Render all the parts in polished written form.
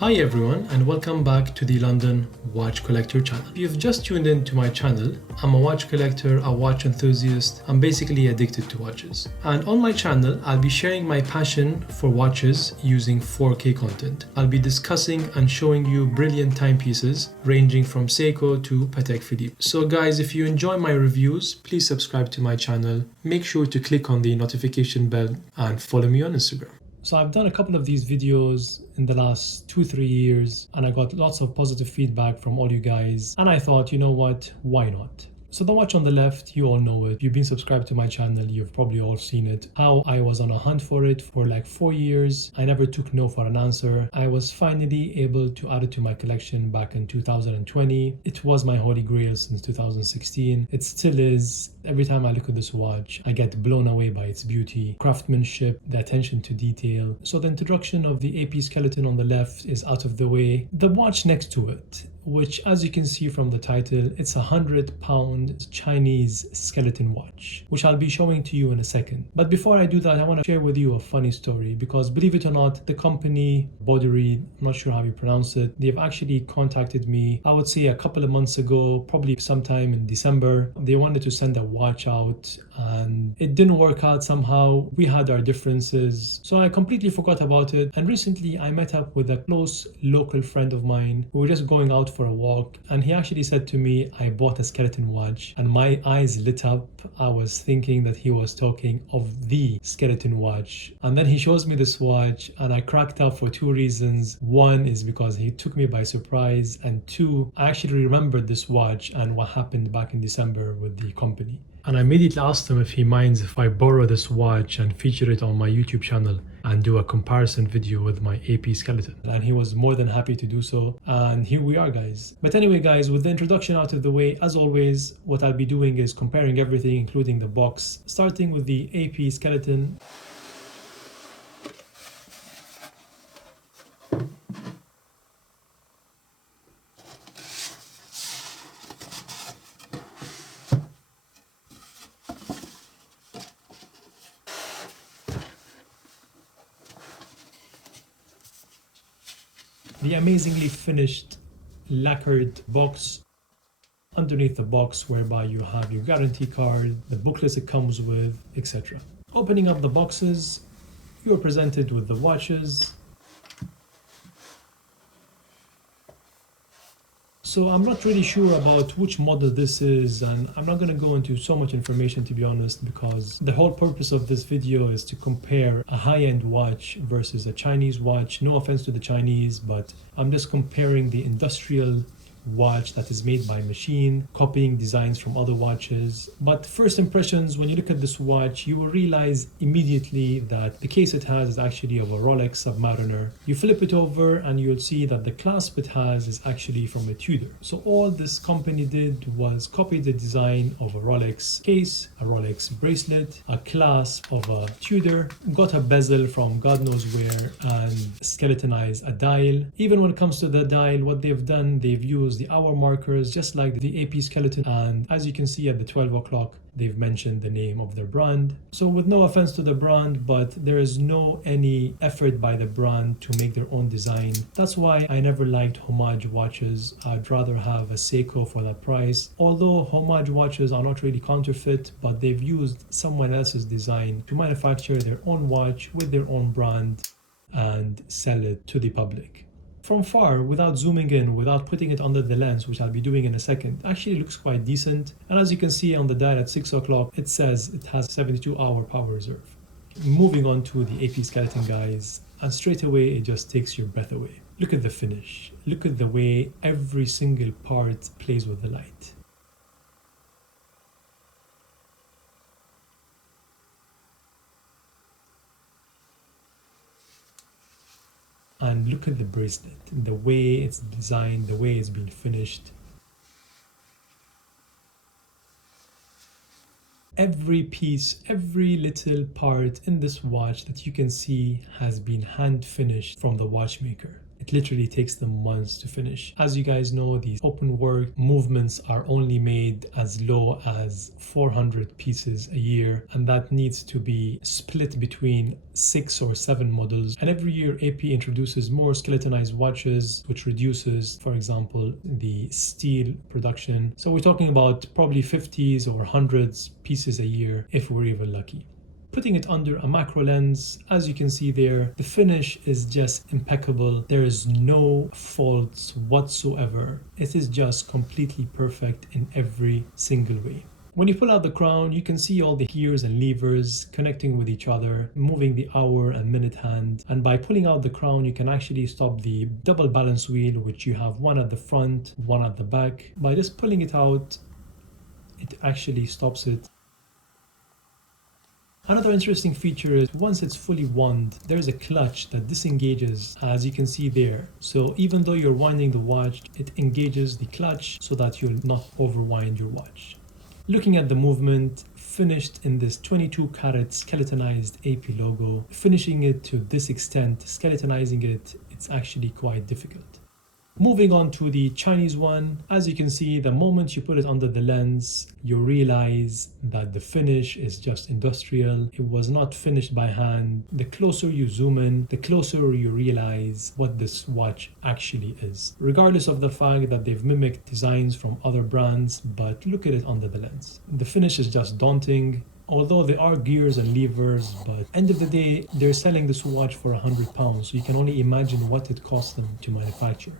Hi everyone, and welcome back to the London Watch Collector channel. If you've just tuned in to my channel, I'm a watch collector, a watch enthusiast. I'm basically addicted to watches. And on my channel, I'll be sharing my passion for watches using 4K content. I'll be discussing and showing you brilliant timepieces ranging from Seiko to Patek Philippe. So guys, if you enjoy my reviews, please subscribe to my channel. Make sure to click on the notification bell and follow me on Instagram. So I've done a couple of these videos in the last 2-3 years, and I got lots of positive feedback from all you guys, and I thought, you know what, why not? So the watch on the left, you all know it. You've been subscribed to my channel, you've probably all seen it. How I was on a hunt for it for like 4 years. I never took no for an answer. I was finally able to add it to my collection back in 2020. It was my holy grail since 2016. It still is. Every time I look at this watch, I get blown away by its beauty, craftsmanship, the attention to detail. So the introduction of the AP skeleton on the left is out of the way. The watch next to it, which as you can see from the title, it's a 100-pound Chinese skeleton watch, which I'll be showing to you in a second. But before I do that, I want to share with you a funny story, because believe it or not, the company Bodery, I'm not sure how you pronounce it, they've actually contacted me, I would say a couple of months ago, probably sometime in December. They wanted to send a watch out and it didn't work out somehow. We had our differences, so I completely forgot about it. And recently I met up with a close local friend of mine. We were just going out for a walk, and he actually said to me, I bought a skeleton watch, and my eyes lit up. I was thinking that he was talking of the skeleton watch. And then he shows me this watch, and I cracked up for two reasons. One is because he took me by surprise, and two, I actually remembered this watch and what happened back in December with the company. And I immediately asked him if he minds if I borrow this watch and feature it on my YouTube channel and do a comparison video with my AP skeleton. And he was more than happy to do so. And here we are, guys. But anyway, guys, with the introduction out of the way, as always, what I'll be doing is comparing everything, including the box, starting with the AP skeleton. The amazingly finished lacquered box. Underneath the box, whereby you have your guarantee card, the booklets it comes with, etc. Opening up the boxes, you are presented with the watches. So I'm not really sure about which model this is, and I'm not going to go into so much information, to be honest, because the whole purpose of this video is to compare a high-end watch versus a Chinese watch. No offense to the Chinese, but I'm just comparing the industrial watch that is made by machine, copying designs from other watches. But first impressions, when you look at this watch, you will realize immediately that the case it has is actually of a Rolex Submariner. You flip it over and you'll see that the clasp it has is actually from a Tudor. So all this company did was copy the design of a Rolex case, a Rolex bracelet, a clasp of a Tudor, got a bezel from God knows where, and skeletonized a dial. Even when it comes to the dial, what they've done, they've used the hour markers just like the AP skeleton, and as you can see at the 12 o'clock they've mentioned the name of their brand. So with no offense to the brand, but there is no any effort by the brand to make their own design. That's why I never liked homage watches. I'd rather have a Seiko for that price. Although homage watches are not really counterfeit, but they've used someone else's design to manufacture their own watch with their own brand and sell it to the public. From far, without zooming in, without putting it under the lens, which I'll be doing in a second, actually looks quite decent. And as you can see on the dial at 6 o'clock, it says it has 72-hour power reserve. Moving on to the AP skeleton, guys, and straight away it just takes your breath away. Look at the finish. Look at the way every single part plays with the light. And look at the bracelet, the way it's designed, the way it's been finished. Every piece, every little part in this watch that you can see has been hand finished from the watchmaker. it literally takes them months to finish. As you guys know, these open work movements are only made as low as 400 pieces a year, and that needs to be split between 6 or 7 models. And every year AP introduces more skeletonized watches, which reduces, for example, the steel production. So we're talking about probably 50s or 100s pieces a year if we're even lucky. Putting it under a macro lens, as you can see there, the finish is just impeccable. There is no faults whatsoever. It is just completely perfect in every single way. When you pull out the crown, you can see all the gears and levers connecting with each other, moving the hour and minute hand. And by pulling out the crown, you can actually stop the double balance wheel, which you have one at the front, one at the back. By just pulling it out, it actually stops it. Another interesting feature is once it's fully wound, there's a clutch that disengages, as you can see there. So even though you're winding the watch, it engages the clutch so that you'll not overwind your watch. Looking at the movement, finished in this 22 karat skeletonized AP logo, finishing it to this extent, skeletonizing it, it's actually quite difficult. Moving on to the Chinese one, as you can see, the moment you put it under the lens, you realize that the finish is just industrial. It was not finished by hand. The closer you zoom in, the closer you realize what this watch actually is. Regardless of the fact that they've mimicked designs from other brands, but look at it under the lens. The finish is just daunting. Although there are gears and levers, but end of the day, they're selling this watch for £100, so you can only imagine what it cost them to manufacture.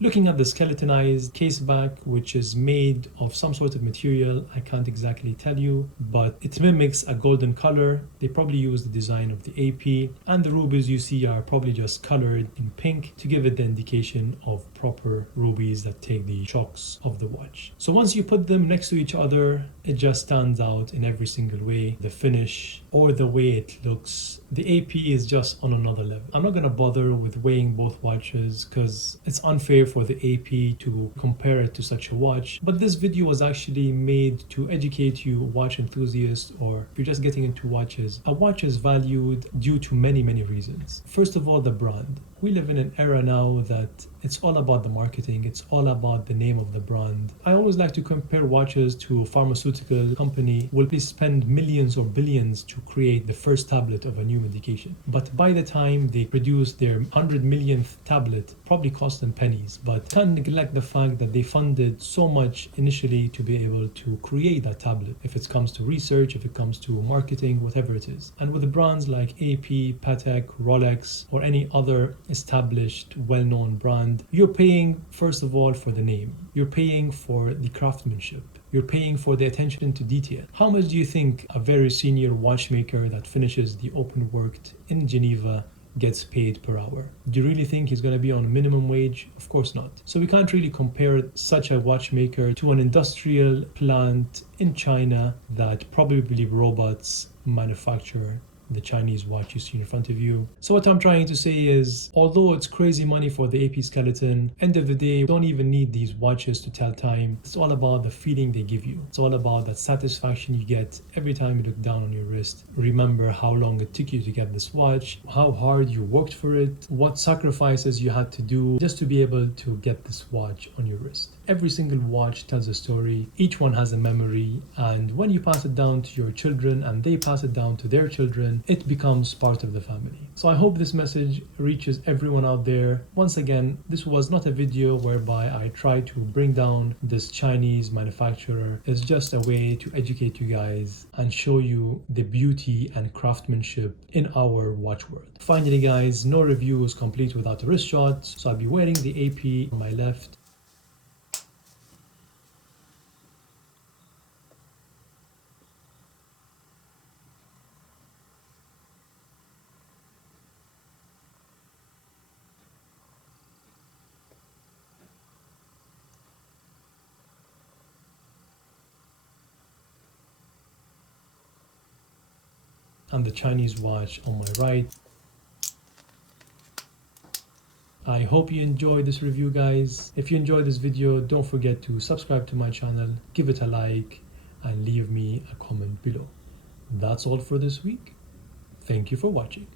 Looking at the skeletonized caseback, which is made of some sort of material, I can't exactly tell you, but it mimics a golden color. They probably use the design of the AP, and the rubies you see are probably just colored in pink to give it the indication of proper rubies that take the shocks of the watch. So once you put them next to each other, it just stands out in every single way. The finish or the way it looks, the AP is just on another level. I'm not gonna bother with weighing both watches because it's unfair for the AP to compare it to such a watch, but this video was actually made to educate you watch enthusiasts, or if you're just getting into watches. A watch is valued due to many reasons. First of all, the brand. We live in an era now that it's all about the marketing, it's all about the name of the brand. I always like to compare watches to a pharmaceutical company will spend millions or billions to create the first tablet of a new medication. But by the time they produce their 100 millionth tablet, probably cost them pennies. But can't neglect the fact that they funded so much initially to be able to create that tablet. If it comes to research, if it comes to marketing, whatever it is. And with the brands like AP, Patek, Rolex, or any other established, well-known brand, you're paying first of all for the name. You're paying for the craftsmanship. You're paying for the attention to detail. How much do you think a very senior watchmaker that finishes the open worked in Geneva gets paid per hour? Do you really think he's going to be on minimum wage? Of course not. So we can't really compare such a watchmaker to an industrial plant in China that probably robots manufacture the Chinese watch you see in front of you. So what I'm trying to say is, although it's crazy money for the AP skeleton, end of the day, you don't even need these watches to tell time. It's all about the feeling they give you. It's all about that satisfaction you get every time you look down on your wrist. Remember how long it took you to get this watch, how hard you worked for it, what sacrifices you had to do just to be able to get this watch on your wrist. Every single watch tells a story. Each one has a memory, and when you pass it down to your children and they pass it down to their children, it becomes part of the family. So I hope this message reaches everyone out there. Once again, this was not a video whereby I try to bring down this Chinese manufacturer. It's just a way to educate you guys and show you the beauty and craftsmanship in our watch world. Finally guys, no review is complete without a wrist shot, so I'll be wearing the AP on my left. And the Chinese watch on my right. I hope you enjoyed this review guys. If you enjoyed this video, don't forget to subscribe to my channel, give it a like, and leave me a comment below. That's all for this week. Thank you for watching.